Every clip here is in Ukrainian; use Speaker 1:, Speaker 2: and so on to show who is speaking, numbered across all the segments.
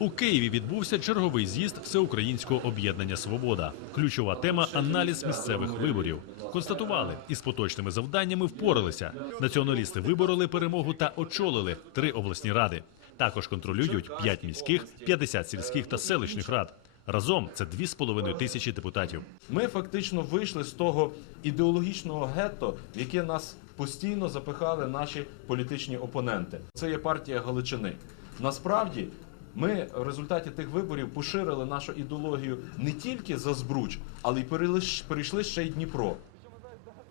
Speaker 1: У Києві відбувся черговий з'їзд Всеукраїнського об'єднання Свобода. Ключова тема аналіз місцевих виборів. Констатували, із поточними завданнями впоралися. Націоналісти вибороли перемогу та очолили три обласні ради. Також контролюють 5 міських, 50 сільських та селищних рад. Разом це 2,5 тисячі депутатів.
Speaker 2: Ми фактично вийшли з того ідеологічного гетто, в яке нас постійно запихали наші політичні опоненти. Це є партія Галичини. Насправді. Ми в результаті тих виборів поширили нашу ідеологію не тільки за Збруч, але й перелиш- перейшли ще й Дніпро.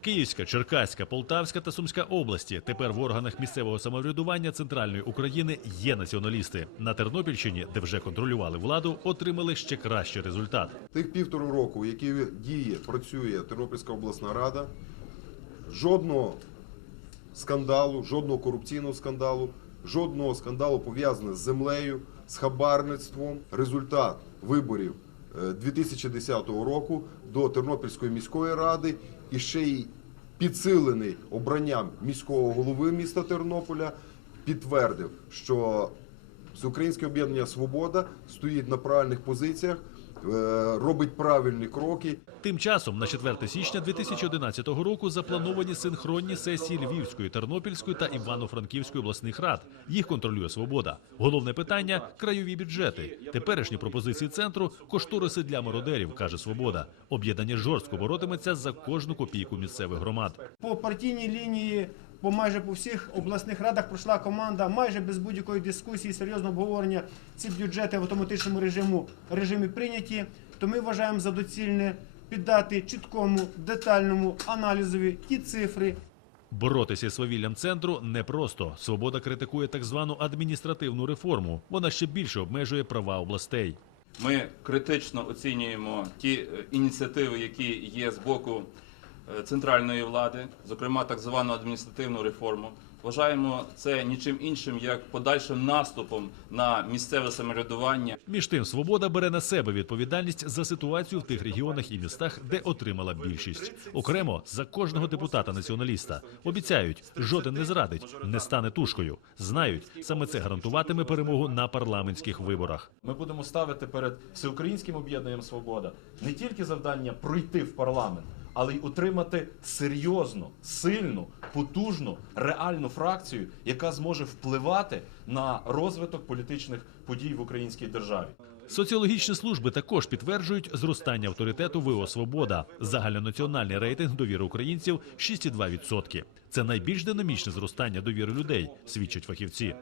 Speaker 1: Київська, Черкаська, Полтавська та Сумська області. Тепер в органах місцевого самоврядування центральної України є націоналісти. На Тернопільщині, де вже контролювали владу, отримали ще кращий результат.
Speaker 3: Тих півтора року, які діє, працює Тернопільська обласна рада, жодного скандалу, жодного корупційного скандалу, жодного скандалу пов'язаного з землею, з хабарництвом. Результат виборів е, 2010 року до Тернопільської міської ради і ще й підсилений обранням міського голови міста Тернополя, підтвердив, що Всеукраїнське об'єднання Свобода стоїть на правильних позиціях, е, робить правильні кроки.
Speaker 1: Тим часом на 4 січня 2011 року заплановані синхронні сесії Львівської, Тернопільської та Івано-Франківської обласних рад. Їх контролює свобода. Головне питання краєві бюджети. Теперішні пропозиції центру кошториси для мародерів, каже Свобода. Об'єднання жорстко боротиметься за кожну копійку місцевих громад.
Speaker 4: По партійній лінії, по майже по всіх обласних радах пройшла команда майже без будь-якої дискусії, серйозного обговорення. Ці бюджети в автоматичному режиму режимі прийняті. То ми вважаємо за доцільне піддати чіткому, детальному аналізові ті цифри,
Speaker 1: Боротися з свавіллям центру непросто. Свобода критикує так звану адміністративну реформу. Вона ще більше обмежує права областей.
Speaker 5: Ми критично оцінюємо ті е, ініціативи, які є з боку центральної влади, зокрема так звану адміністративну реформу. Вважаємо це нічим іншим як подальшим наступом на місцеве самоврядування.
Speaker 1: Між тим, свобода бере на себе відповідальність за ситуацію в тих регіонах і містах, де отримала більшість. Окремо за кожного депутата націоналіста обіцяють, жоден не зрадить, не стане тушкою. Знають, саме це гарантуватиме перемогу на парламентських виборах.
Speaker 6: Ми будемо ставити перед всеукраїнським об'єднанням Свобода не тільки завдання пройти в парламент, але й утримати серйозну, сильну, потужну, реальну фракцію, яка зможе впливати на розвиток політичних подій в українській державі.
Speaker 1: Соціологічні служби також підтверджують зростання авторитету ВО Свобода. Загальнонаціональний рейтинг довіри українців 6,2%. Це найбільш динамічне зростання довіри людей, свідчать фахівці.